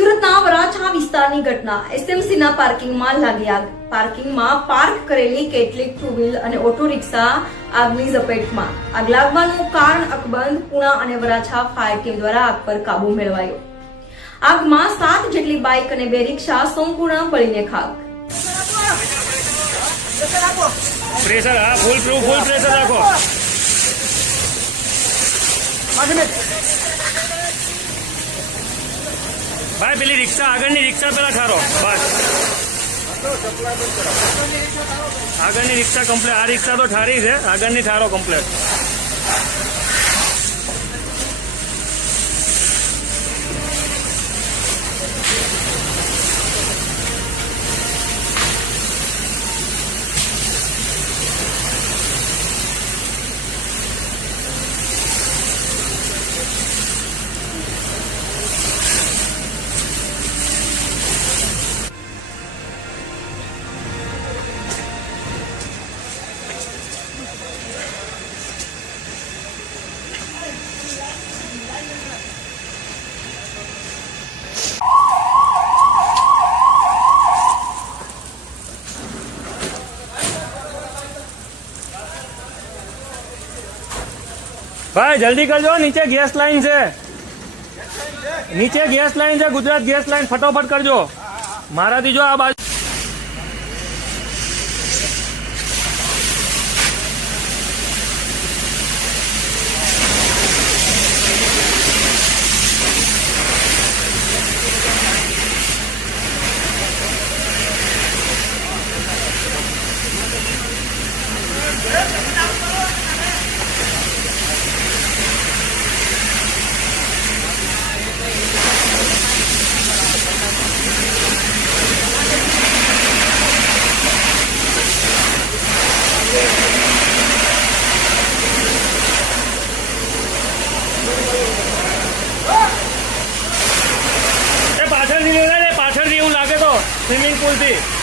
સુરતના વરાછા વિસ્તારની ઘટના. એસએમસીના પાર્કિંગમાં લાગી આગ. પાર્કિંગમાં પાર્ક કરેલી કેટલીક ટુ વ્હીલ અને ઓટો રિક્ષા આગની ઝપેટમાં. આગ લાગવાનું કારણ અકબંધ પુણા અને વરાછા ફાયર ટીમ દ્વારા આગ પર કાબુ મેળવાયો. આગમાં સાત જેટલી બાઇક અને બે રિક્ષા સંપૂર્ણ બળીને ખાક. પ્રેશર હા ફૂલ ફૂલ ફૂલ પ્રેશર રાખો. ભાઈ, પેલી રિક્ષા આગળની રિક્ષા પેલા ઠારો. બસ. આગળની રિક્ષા કમ્પ્લેટ આ રિક્ષા તો ઠારી છે. આગળની ઠારો કમ્પ્લેટ ભાઈ, જલ્દી કરજો, નીચે ગેસ લાઈન છે. નીચે ગેસ લાઈન છે, ગુજરાત ગેસ લાઈન. ફટોફટ કરજો. મારાથી જો આ બાજુ એ 어, 스위밍 골드